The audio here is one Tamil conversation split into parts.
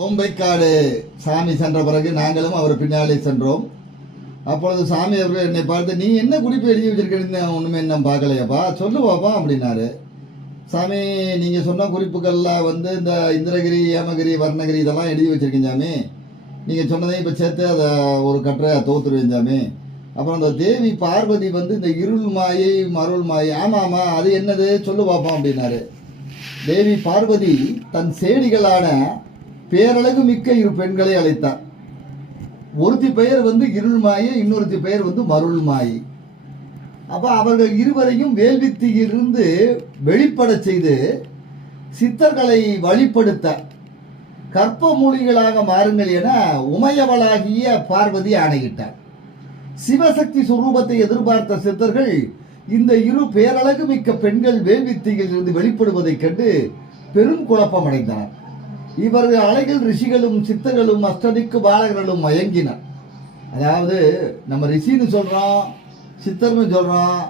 கோம்பைக்காடு சாமி சென்ற பிறகு நாங்களும் அவர் பின்னாலே சென்றோம். அப்பொழுது சாமி அவர்கள் என்னை பார்த்து, நீ என்ன குறிப்பு எழுதி வச்சிருக்கீங்க, ஒன்றுமே என்ன பார்க்கலையாப்பா, சொல்லுவாப்பா அப்படின்னாரு. சாமி, நீங்கள் சொன்ன குறிப்புகள்லாம் இந்த இந்திரகிரி, ஏமகிரி, வர்ணகிரி இதெல்லாம் எழுதி வச்சிருக்கீங்க சாமி. நீங்கள் சொன்னதையும் இப்போ சேர்த்து அதை ஒரு கட்டுரை தோத்துருவேன் சாமி. அப்புறம் அந்த தேவி பார்வதி இந்த இருள் மாயை மருள் மாயை, ஆமாம் அது என்னது சொல்லு பார்ப்போம் அப்படின்னாரு. தேவி பார்வதி தன் சேடிகளான பேரழகு மிக்க இரு பெண்களை அழைத்தார். ஒருத்தி பெயர் இருள் மாயை, இன்னொருத்தி பெயர் மருள் மாயை. அப்ப அவர்கள் இருவரையும் வேள்வித்தியிலிருந்து வெளிப்பட செய்து சித்தர்களை வழிபடுத்த கற்ப மூலிகளாக மாறுங்கள் என உமையவளாகிய பார்வதி ஆணையிட்டார். சிவசக்தி சுரூபத்தை எதிர்பார்த்த சித்தர்கள் இந்த இரு பேரழகு மிக்க பெண்கள் வேள்வித்தியில் இருந்து வெளிப்படுவதைக் கண்டு பெரும் குழப்பம் அடைந்தனர். இவர்கள் அழகில் ரிஷிகளும் சித்தர்களும் அஷ்டதிக்கு பாலகர்களும் மயங்கினர். அதாவது நம்ம ரிஷின்னு சொல்றோம், சித்தர்னு சொல்றோம்,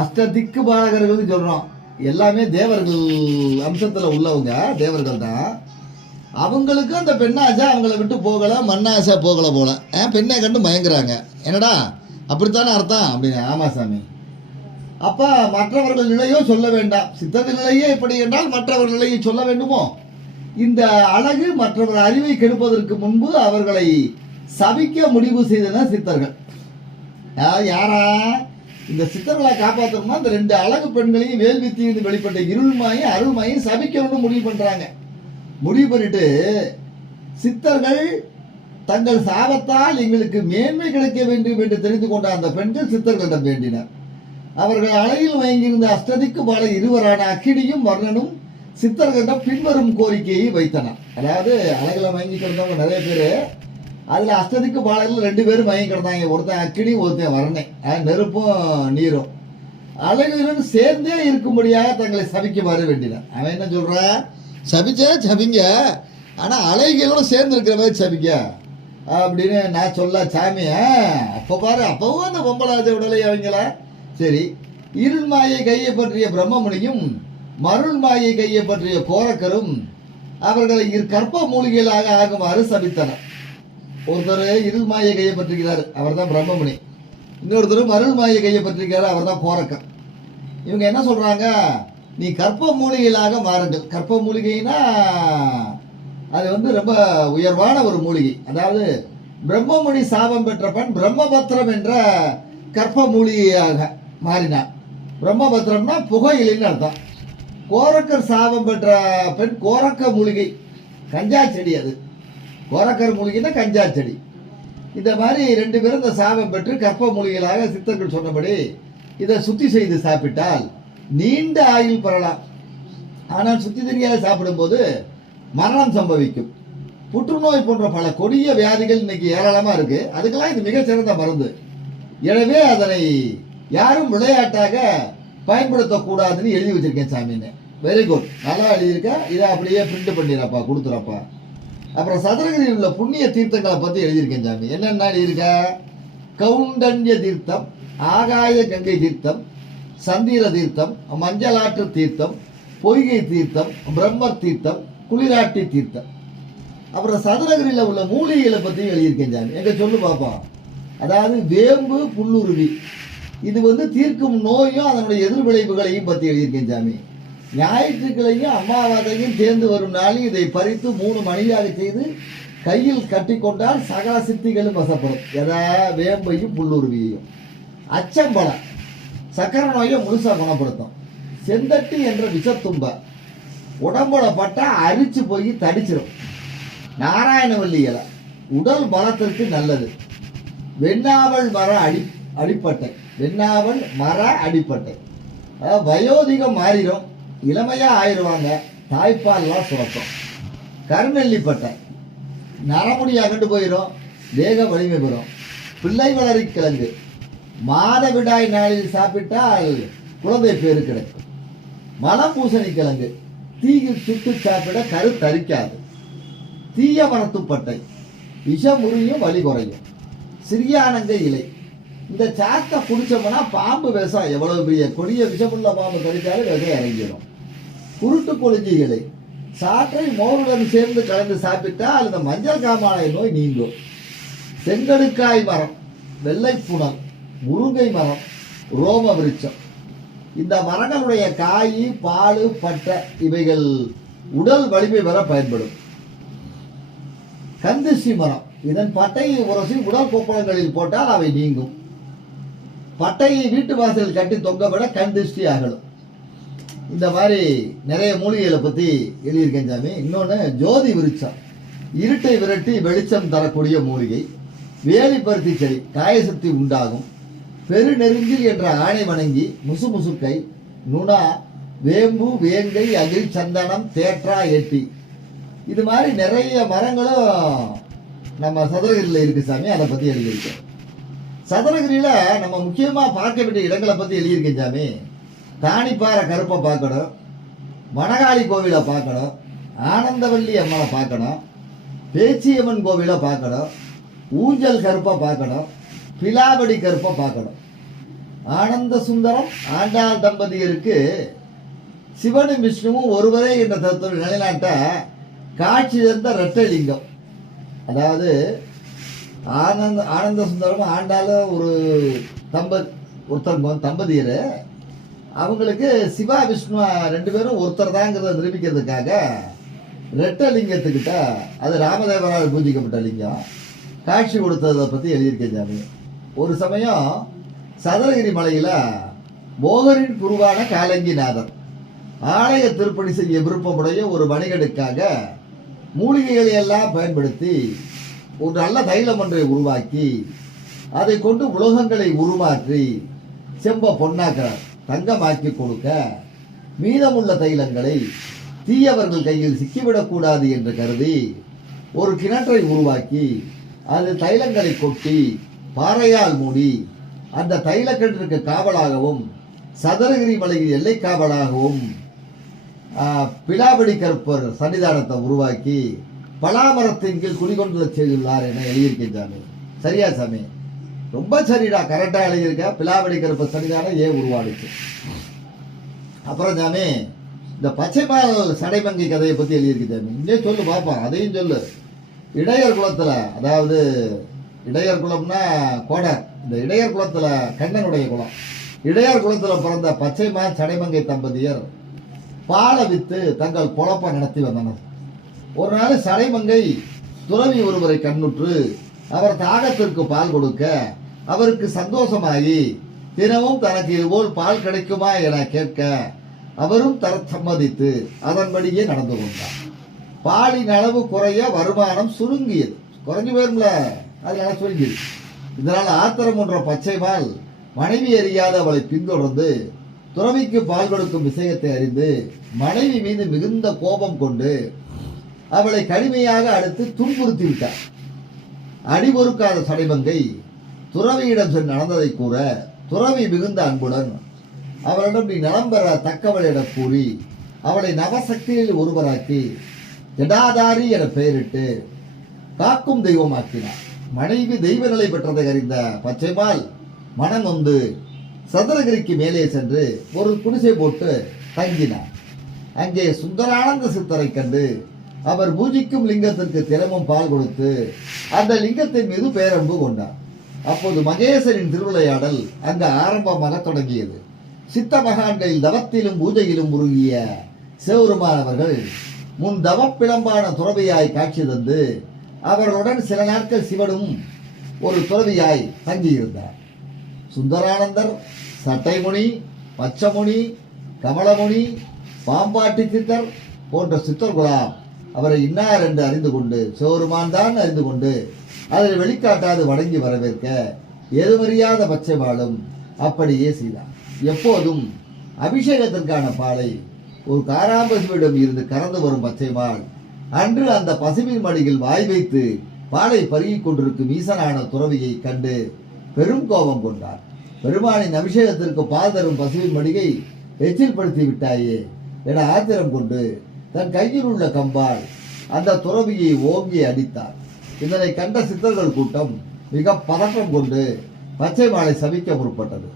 அஷ்டதிக்கு பாலகர்கள் சொல்றோம். எல்லாமே தேவர்கள் அம்சத்துல உள்ளவங்க, தேவர்கள் தான். அவங்களுக்கு அந்த பெண்ணாசை அவங்கள விட்டு போகல, மண்ணாசை போகல போல. பெண்ணை கண்டு மயங்குறாங்க. என்னடா அப்படித்தானே அர்த்தம் அப்படின்னு. ஆமா சாமி. அப்ப மற்றவர்கள் நிலையோ சொல்ல வேண்டாம். சித்தர்கள் நிலையே இப்படி என்றால் மற்றவர்கள் நிலையை சொல்ல வேண்டுமோ? இந்த அழகு மற்றவர் அறிவை கெடுப்பதற்கு முன்பு அவர்களை சபிக்க முடிவு செய்தனர் சித்தர்கள். யாரா இந்த சித்தர்களை காப்பாற்றணும்னா இந்த ரெண்டு அழகு பெண்களையும் வேள்வித்தியிருந்து வெளிப்பட்ட இருள்மாயும் அருள்மாயும் சபிக்கணும்னு முடிவு பண்றாங்க. முடிவு பண்ணிட்டு சித்தர்கள் தங்கள் சாபத்தால் எங்களுக்கு மேன்மை கிடைக்க வேண்டும் என்று தெரிந்து கொண்ட அந்த பெண்கள் சித்தர்களிடம் வேண்டினர். அவர்கள் அழகில் மயங்கியிருந்த அஷ்டதிக்கு பால இருவரான அக்கினியும் வர்ணனும் சித்தர்களிடம் பின்வரும் கோரிக்கையை வைத்தனர். அதாவது அழகில் மயங்கி கிடந்தவங்க நிறைய பேர், அதில் அஷ்டதிக்கு பாலர்கள் 2 பேரும் மயங்கி கிடந்தாங்க. ஒருத்தன் அக்கினி, ஒருத்தன் வர்ணை, நெருப்பும் நீரும். அழகுடன் சேர்ந்தே இருக்கும்படியாக தங்களை சபிக்குமாறு வேண்டினார். அவன் என்ன சொல்ற, சபிங்க, ஆனால் அழகிகளோட சேர்ந்து இருக்கிற மாதிரி சபிக்க அப்படின்னு நான் சொல்ல சாமி. அப்போ பாரு, அப்பவும் அந்த பொம்பளாஜ உடலை அவங்களா. சரி, இருள் மாயை கையை பற்றிய பிரம்மமுனியும் மருள் மாயை கையை பற்றிய கோரக்கரும் அவர்களை கற்ப மூலிகைகளாக ஆகுமாறு சபித்தனர். ஒருத்தர் இருள் மாயை கையை பற்றிருக்கிறார், அவர் தான் பிரம்மமுனி. இன்னொருத்தர் மருள் மாயை கையை பற்றிருக்கிறார், அவர் தான் கோரக்கர். இவங்க என்ன சொல்றாங்க, நீ கற்ப மூலிகைகளாக மாறுங்கள். கற்ப மூலிகைனா அது ரொம்ப உயர்வான ஒரு மூலிகை. அதாவது பிரம்மமுனி சாபம் பெற்ற பெண் பிரம்மபத்திரம் என்ற கற்ப மூலிகையாக மாறினார். பிரம்மபத்திரம்னா புகையிலின்னு அர்த்தம். கோரக்கர் சாபம் பெற்ற பெண் கோரக்க மூலிகை, கஞ்சா செடி. அது கோரக்கர் மூலிகைன்னா கஞ்சா செடி. இந்த மாதிரி 2 பேரும் இந்த சாபம் பெற்று கற்ப மூலிகைகளாக சித்தர்கள் சொன்னபடி இதை சுத்தி செய்து சாப்பிட்டால் நீண்ட ஆயுள் பெறலாம். ஆனால் சுத்தி தெரியாத சாப்பிடும்போது மரணம் சம்பவிக்கும். புற்றுநோய் போன்ற பல கொடிய வியாதிகள் இன்னைக்கு ஏராளமாக இருக்கு. அதுக்கெல்லாம் இது மிகச்சிறந்த மருந்து. எனவே அதனை யாரும் விளையாட்டாக பயன்படுத்தக்கூடாதுன்னு எழுதி வச்சிருக்கேன் சாமின்னு. வெரி குட், நல்லா எழுதியிருக்க. இதை அப்படியே பிரிண்ட் பண்ணிடுறப்பா, கொடுத்துறப்பா. அப்புறம் சதுரகிரியில் உள்ள புண்ணிய தீர்த்தங்களை பற்றி எழுதியிருக்கேன் சாமி. என்னென்ன எழுதியிருக்க, கவுண்டன்ய தீர்த்தம், ஆகாய கங்கை தீர்த்தம், சந்திர தீர்த்தம், மஞ்சளாற்று தீர்த்தம், பொய்கை தீர்த்தம், பிரம்ம தீர்த்தம், குளிராட்டி தீர்த்தம். அப்புறம் சதுரகிரியில் உள்ள மூலிகைகளை பற்றி எழுதியிருக்கேன் சாமி. எங்க சொல்லு பார்ப்போம். அதாவது வேம்பு புல்லுருவி, இது தீர்க்கும் நோயும் அதனுடைய எதிர்விளைவுகளையும் பற்றி எழுதியிருக்கேன் சாமி. ஞாயிற்றுக்கிழையும் அமாவாசையும் சேர்ந்து வரும் நாளில் இதை பறித்து 3 மணியாக செய்து கையில் கட்டி கொண்டால் சகல சித்திகளும் வசப்படும். எதா வேம்பையும் புல்லுருவியையும். அச்சம்பழம் சக்கரை நோயை முழுசா குணப்படுத்தும். செந்தட்டி என்ற விஷத்தும்ப உடம்புல பட்டா அரிச்சு போய் தடிச்சிடும். நாராயணவல்லி இலை உடல் பலத்திற்கு நல்லது. வெண்ணாவல் மர அடிப்பட்டை, வெண்ணாவல் மர அடிப்பட்டை. வயோதிகம் மாறிடும், இளமையா ஆயிடுவாங்க, தாய்ப்பால்லாம் சுரக்கும். கருநெல்லிப்பட்டை நரமுடி அகண்டு போயிடும், தேக வலிமை பெறும். பிள்ளை வளரி கிழங்கு மாதவிடாய் நாளில் சாப்பிட்டால் குழந்தை பேரு கிடைக்கும். மலப்பூசணி கிழங்கு தீயில் சுட்டு சாப்பிட கரு தரிக்காது. தீய மரத்துப்பட்டை விஷமுறியும் வலி குறையும். சிறியானங்க இலை, இந்த சாத்தை குடிச்சோம்னா பாம்பு விஷம், எவ்வளவு பெரிய கொடிய விஷமுள்ள பாம்பு கடிச்சாலும் விஷம் இறங்கிடும். குருட்டு கொழுஞ்சி இலை சாற்றை மோருடன் சேர்ந்து கலந்து சாப்பிட்டால் இந்த மஞ்சள் காமாலை நோய் நீங்கும். செங்கடுக்காய் மரம், வெள்ளைப்புணல், முருங்கை மரம், ரோம விருட்சம், இந்த மரங்களுடைய காய், பால், பட்டை இவைகள் உடல் வலிமை பெற பயன்படும். கந்திசி மரம், இதன் பட்டையை உரசி உடல் கொப்பளங்களில் போட்டால் அவை நீங்கும். பட்டையை வீட்டு வாசலில் கட்டி தொங்கவிட கண் திருஷ்டி அகலும். இந்த மாதிரி நிறைய மூலிகைகளை பற்றி எழுதியிருக்கேன் சாமி. இன்னொன்று ஜோதி விருட்சம், இருட்டை விரட்டி வெளிச்சம் தரக்கூடிய மூலிகை. வேலிப்பருத்தி செடி, காயசக்தி உண்டாகும். பெருநெருங்கில் என்ற ஆணை வணங்கி முசுமுசுக்கை, நுணா, வேம்பு, வேங்கை, அகில், சந்தனம், தேற்றா, எட்டி, இது மாதிரி நிறைய மரங்களும் நம்ம சதுரகிரியில் இருக்கு சாமி. அதை பற்றி எழுதியிருக்கேன். சதுரகிரியில் நம்ம முக்கியமாக பார்க்க வேண்டிய இடங்களை பற்றி எழுதியிருக்கேன் சாமி. தானிப்பாறை கருப்பை பார்க்கணும், வனகாளி கோவிலை பார்க்கணும், ஆனந்தவல்லி அம்மனை பார்க்கணும், பேச்சியம்மன் கோவிலை பார்க்கணும், ஊஞ்சல் கருப்பை பார்க்கணும், பிலாவடி கருப்பை பார்க்கணும். ஆனந்த சுந்தரம் ஆண்டாள் தம்பதியருக்கு சிவனும் விஷ்ணுவும் ஒருவரே என்ற தத்துவ நிலைநாட்ட காட்சி தந்த இரட்டலிங்கம். அதாவது ஆனந்த சுந்தரம் ஆண்டாள ஒரு ஒருத்தர் தம்பதியர், அவங்களுக்கு சிவா விஷ்ணு ரெண்டு பேரும் ஒருத்தர் தாங்கிறத நிரூபிக்கிறதுக்காக ரெட்டலிங்கத்துக்கிட்ட, அது ராமதேவரால் பூஜிக்கப்பட்ட லிங்கம், காட்சி கொடுத்ததை பற்றி எழுதியிருக்கேன் சாமி. ஒரு சமயம் சதுரகிரி மலையில் போகரின் குருவான காலங்கிநாதர் ஆலய திருப்பணி செய்ய விருப்பமுடைய ஒரு வணிகனுக்காக மூலிகைகளை எல்லாம் பயன்படுத்தி ஒரு நல்ல தைலம் ஒன்றை உருவாக்கி அதை கொண்டு உலோகங்களை உருமாற்றி செம்ப பொன்னாக்கிறார் தங்கமாக்கி கொடுக்க, மீதமுள்ள தைலங்களை தீயவர்கள் கையில் சிக்கிவிடக்கூடாது என்று கருதி ஒரு கிணற்றை உருவாக்கி அது தைலங்களை கொட்டி பாறையால் மூடி அந்த தைலக்கிணற்றுக்கு காவலாகவும் சதுரகிரி மலையில் எல்லை காவலாகவும் பிலாபடி கருப்பர் சன்னிதானத்தை உருவாக்கி பலாமரத்தின் கீழ் குடிகொண்டு செய்துள்ளார் என எழுதியிருக்கேன் சாமி. சரியா சாமி? ரொம்ப சரிடா, கரெக்டாக எழுதியிருக்க. பிலாபடி கருப்பர் சன்னிதானம் ஏன் உருவாடுச்சு. அப்புறம் சாமி இந்த பச்சைமால் சடைமங்கை கதையை பற்றி எழுதியிருக்கு சாமி. இங்கே சொல்லு பார்ப்போம், அதையும் சொல்லு. இடையர் குலத்தில், அதாவது இடையர் குலம்னா கோடர், இந்த இடையர் குலத்தில் கண்ணனுடைய குலம். இடையர் குலத்தில் பிறந்த பச்சைமால் சடைமங்கை தம்பதியர் பாலை வித்து தங்கள் பொழப்பை நடத்தி வந்தனர். ஒரு நாள் சடைமங்கை துறவி ஒருவரை கண்ணுற்று அவர் தாகத்திற்கு பால் கொடுக்க அவருக்கு சந்தோஷமாகி தினமும் தனக்கு இதுபோல் பால் கிடைக்குமா என கேட்க அவரும் தர சம்மதித்து அதன்படியே நடந்து கொண்டார். பாலின் அளவு குறைய வருமானம் சுருங்கியது. குறைஞ்சு போயிரும்ல, அதனால சுருங்கியது. இதனால் ஆத்திரம் ஒன்ற பச்சைமால் மனைவி அறியாத அவளை பின்தொடர்ந்து துறவிக்கு பால் கொடுக்கும் விஷயத்தை அறிந்து மனைவி மீது மிகுந்த கோபம் கொண்டு அவளை கடுமையாக அடுத்து துன்புறுத்தி விட்டார். அடிபொறுக்காத சடைமங்கை துறவியிடம் சென்று நடந்ததை கூற துறவி மிகுந்த அன்புடன் அவளிடம் நீ நலம் பெற தக்கவளிடம் கூறி அவளை நவசக்தியில் ஒருவராக்கி ஜடாதாரி என பெயரிட்டு காக்கும் தெய்வமாக்கினார். மனைவி தெய்வ நிலை பெற்றதை அறிந்த பச்சைமால் மனம் நொந்து சதுரகிரிக்கு மேலே சென்று ஒரு குடிசை போட்டு தங்கினார். அங்கே சுந்தரானந்த சித்தரை கண்டு அவர் பூஜிக்கும் லிங்கத்திற்கு தினமும் பால் கொடுத்து அந்த லிங்கத்தின் மீது பேரன்பு கொண்டார். அப்போது மகேசரின் திருவிளையாடல் அங்கு ஆரம்பமாக தொடங்கியது. சித்த மகான்களில் தவத்திலும் பூஜையிலும் உருகிய சிவபெருமானவர்கள் முன் தவப்பிளம்பான துறவியாய் காட்சி தந்து அவர்களுடன் சில நாட்கள் சிவனும் ஒரு துறவியாய் தங்கியிருந்தார். சுந்தரானந்தர், சட்டைமுனி, பச்சமுனி, கமலமுனி, பாம்பாட்டி சித்தர் போன்ற சித்தர்களாம் அவரை இன்னார் என்று அறிந்து கொண்டு சிவபெருமான் தான் அறிந்து கொண்டு அதில் வெளிக்காட்டாது வணங்கி வரவேற்க எதுமறியாத பச்சைமாலும் அப்படியே செய்தார். எப்போதும் அபிஷேகத்திற்கான பாலை ஒரு காராம்பசுவிடம் இருந்து கறந்து வரும் பச்சைமால் அன்று அந்த பசுவின் மடியில் வாய் வைத்து பாலை பருகிக் கொண்டிருக்கும் ஈசனான துறவியை கண்டு பெரும் கோபம் கொண்டார். பெருமானின் அபிஷேகத்திற்கு பால் தரும் பசுவின் மடிகை எச்சில் படுத்தி விட்டாயே என ஆத்திரம் கொண்டு தன் கையில் உள்ள கம்பால் அந்த துறவியை ஓங்கி அடித்தார். இதனை கண்ட சித்தர்கள் கூட்டம் மிக பதற்றம் கொண்டு பச்சை மாலை சபிக்க முற்பட்டது.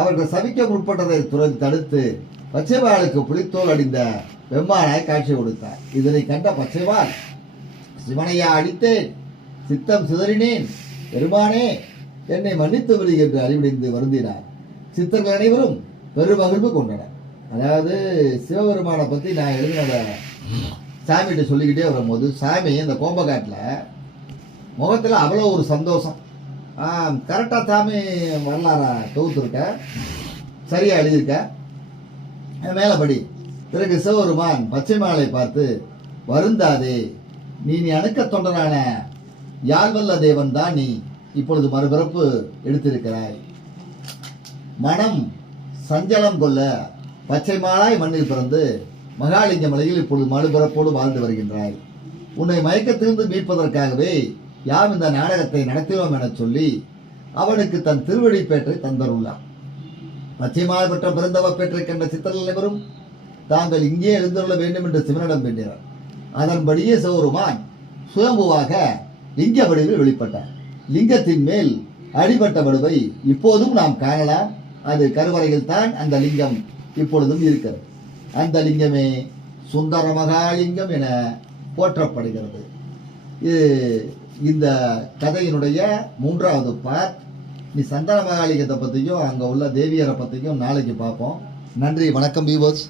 அவர்கள் சபிக்க முற்பட்டதை துறவி தடுத்து பச்சைவாளுக்கு புலித்தோல் அடிந்த வெம்மானாய் காட்சி கொடுத்தார். இதனை கண்ட பச்சைவாள், சிவனையா அடித்தேன், சித்தம் சிதறினேன், பெருமானே என்னை மன்னித்து விடு என்று அறிவிடிந்து வருந்தினார். சித்தர்கள் அனைவரும் பெருமகிழ்வு கொண்டனர். அதாவது சிவபெருமானை பற்றி நான் எழுதின சாமிகிட்ட சொல்லிக்கிட்டே வரும்போது சாமி இந்த கோம்பக்காட்டில் முகத்தில் அவ்வளோ ஒரு சந்தோஷம். கரெக்டாக சாமி வரலாறா தொகுத்துருக்க, சரியாக எழுதியிருக்க, மேலபடி. பிறகு சிவபெருமான் பச்சை மாலை பார்த்து, வருந்தாதே, நீ அணுக்க தொண்டனான யாழ்வல்ல தேவன் தான், நீ இப்பொழுது மறுபிறப்பு எடுத்திருக்கிறாய். மனம் சஞ்சலம் கொள்ள பச்சை மாலாய் மண்ணில் பிறந்து மகாலிங்க மலையில் இப்பொழுது மறுபிறப்போடு வாழ்ந்து வருகின்றாய். உன்னை மயக்கத்திலிருந்து மீட்பதற்காகவே யாம் இந்த நாடகத்தை நடத்தினோம் என சொல்லி அவனுக்கு தன் திருவடிப்பேற்றை தந்தருள்ளார். பச்சைமால் பெற்ற பிறந்தவ பேற்றை கண்ட சித்தர்கள் அனைவரும் தாங்கள் இங்கே எழுந்துள்ள வேண்டும் என்று சிவனிடம் வேண்டினார். அதன்படியே சிவபெருமான் சுயம்புவாக லிங்க வடிவில் வெளிப்பட்டார். லிங்கத்தின் மேல் அடிபட்ட வடுவை இப்போதும் நாம் காணலாம். அது கருவறையில் தான் அந்த லிங்கம் இப்பொழுதும் இருக்கிறது. அந்த லிங்கமே சுந்தர மகாலிங்கம் என போற்றப்படுகிறது. இது இந்த கதையினுடைய 3வது பார்ட். நீ சந்தன மகாலிங்கத்தை பற்றியும் அங்கே உள்ள தேவியரை பற்றியும் நாளைக்கு பார்ப்போம். நன்றி, வணக்கம் வியூவர்ஸ்.